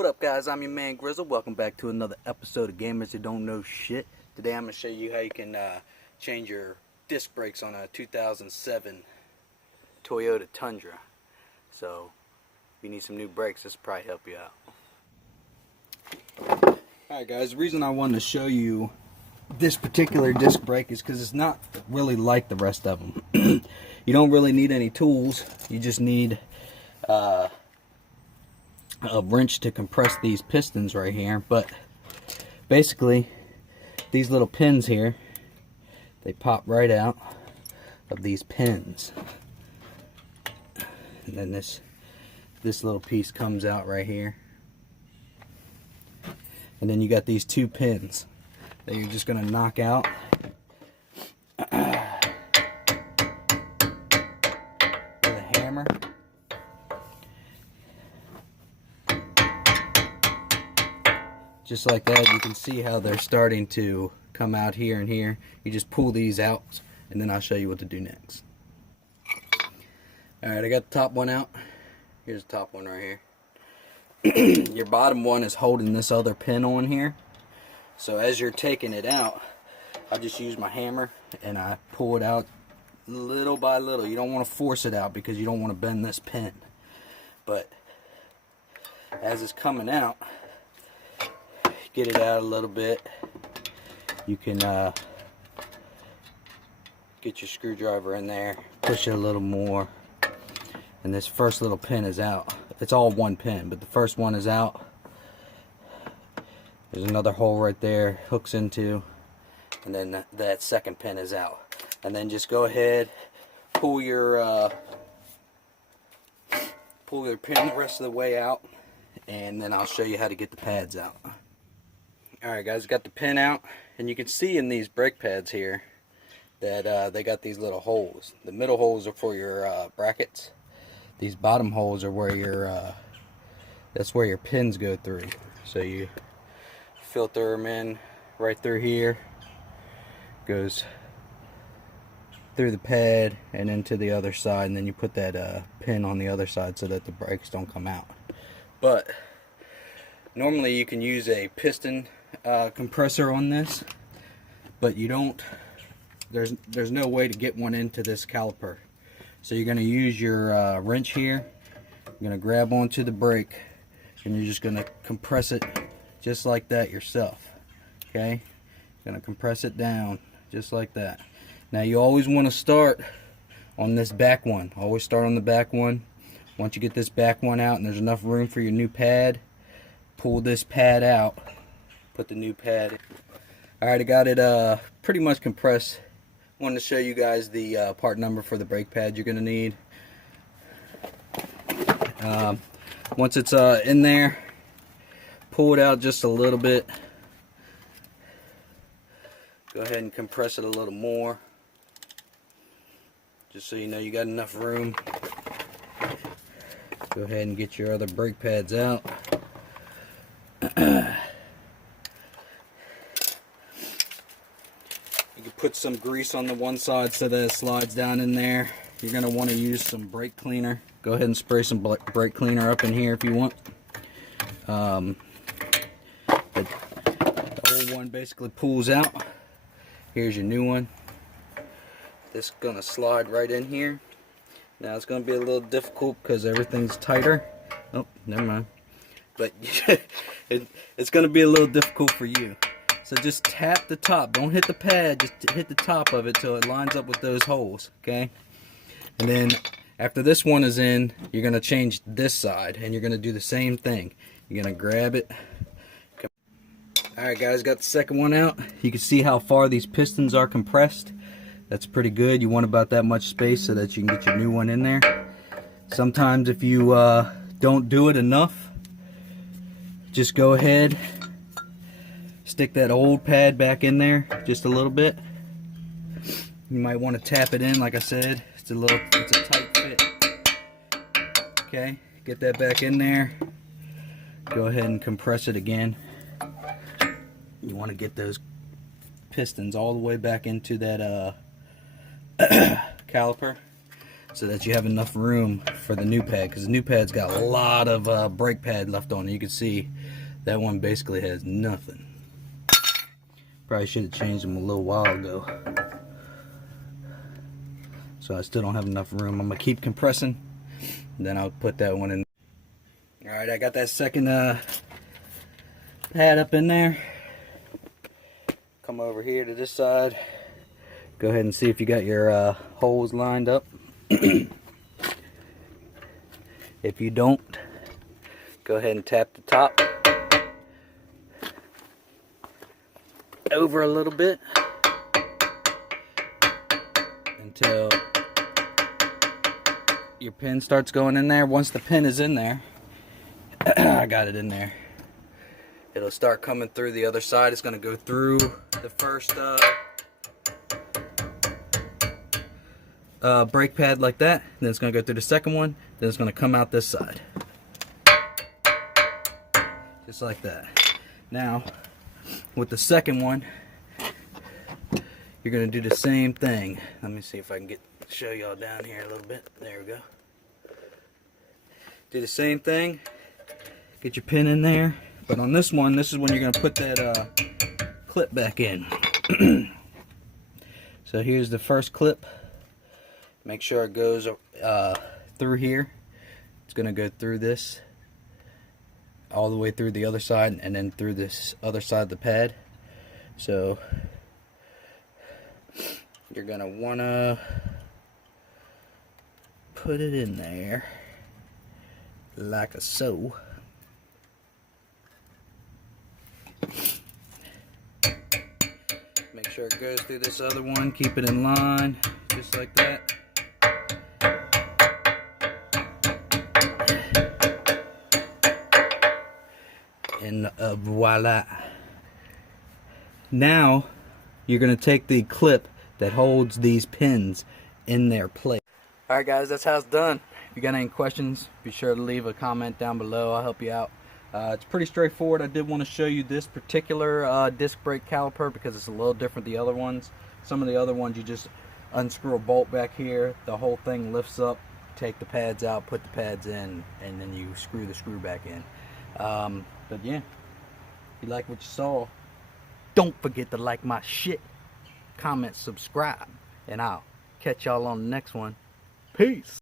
What up, guys? I'm your man Grizzle. Welcome back to another episode of Gamers Who Don't Know Shit. Today I'm going to show you how you can change your disc brakes on a 2007 Toyota Tundra. So if you need some new brakes, this will probably help you out. Alright guys, the reason I wanted to show you this particular disc brake is because it's not really like the rest of them. You don't really need any tools. You just need a wrench to compress these pistons right here. But basically these little pins here, they pop right out of these pins, and then this little piece comes out right here, and then you got these two pins that you're just going to knock out. With a hammer. Just like that. You can see how they're starting to come out here and here. You just pull these out, and then I'll show you what to do next. Alright, I got the top one out. Here's the top one right here. Your bottom one is holding this other pin on here. So as you're taking it out, I just use my hammer and I pull it out little by little. You don't want to force it out because you don't want to bend this pin. But as it's coming out, get it out a little bit. You can get your screwdriver in there, push it a little more, and this first little pin is out. It's all one pin, but the first one is out. There's another hole right there, hooks into, and then that second pin is out. And then just go ahead, pull your pin the rest of the way out, and then I'll show you how to get the pads out. Alright guys, got the pin out, and you can see in these brake pads here that they got these little holes. The middle holes are for your brackets. These bottom holes are where your that's where your pins go through. So you filter them in right through here, goes through the pad and into the other side, and then you put that pin on the other side so that the brakes don't come out. But normally you can use a piston compressor on this, but you don't. There's no way to get one into this caliper. So you're going to use your wrench here. You're going to grab onto the brake, and you're just going to compress it just like that yourself. Okay? You're going to compress it down just like that. Now you always want to start on this back one. Always start on the back one. Once you get this back one out and there's enough room for your new pad, pull this pad out. Put the new pad in. Alright, I got it pretty much compressed. Wanted to show you guys the part number for the brake pad you're going to need. Once it's in there, pull it out just a little bit. Go ahead and compress it a little more, just so you know you got enough room. Go ahead and get your other brake pads out. You can put some grease on the one side so that it slides down in there. You're going to want to use some brake cleaner. Go ahead and spray some brake cleaner up in here if you want. The old one basically pulls out. Here's your new one. This is going to slide right in here. Now it's going to be a little difficult because everything's tighter. Oh, never mind. But it's going to be a little difficult for you. So just tap the top. Don't hit the pad. Just hit the top of it till it lines up with those holes. Okay? And then after this one is in, you're going to change this side. And you're going to do the same thing. You're going to grab it. Alright guys, got the second one out. You can see how far these pistons are compressed. That's pretty good. You want about that much space so that you can get your new one in there. Sometimes if you don't do it enough, just go ahead, stick that old pad back in there just a little bit. You might want to tap it in, like I said. It's a tight fit. Okay, get that back in there. Go ahead and compress it again. You want to get those pistons all the way back into that caliper. so that you have enough room for the new pad, because the new pad's got a lot of brake pad left on it. You can see that one basically has nothing. Probably should have changed them a little while ago. So I still don't have enough room. I'm gonna keep compressing, and then I'll put that one in. All right, I got that second pad up in there. Come over here to this side. Go ahead and see if you got your holes lined up. If you don't, go ahead and tap the top over a little bit until your pin starts going in there. Once the pin is in there, I got it in there, it'll start coming through the other side. It's going to go through the first brake pad like that, then it's going to go through the second one, then it's going to come out this side, just like that. Now with the second one, you're going to do the same thing. Let me see if I can show y'all down here a little bit. There we go. Do the same thing, get your pin in there, but on this one, this is when you're going to put that clip back in. So here's the first clip. Make sure it goes through here. It's going to go through this, all the way through the other side, and then through this other side of the pad. So you're going to want to put it in there like so. Make sure it goes through this other one. Keep it in line, just like that. And voila. Now you're going to take the clip that holds these pins in their place. Alright guys, that's how it's done. If you got any questions, be sure to leave a comment down below. I'll help you out. It's pretty straightforward. I did want to show you this particular disc brake caliper because it's a little different than the other ones. Some of the other ones you just unscrew a bolt back here, the whole thing lifts up, take the pads out, put the pads in, and then you screw the screw back in. But yeah, if you like what you saw, don't forget to like my shit, comment, subscribe, and I'll catch y'all on the next one. Peace.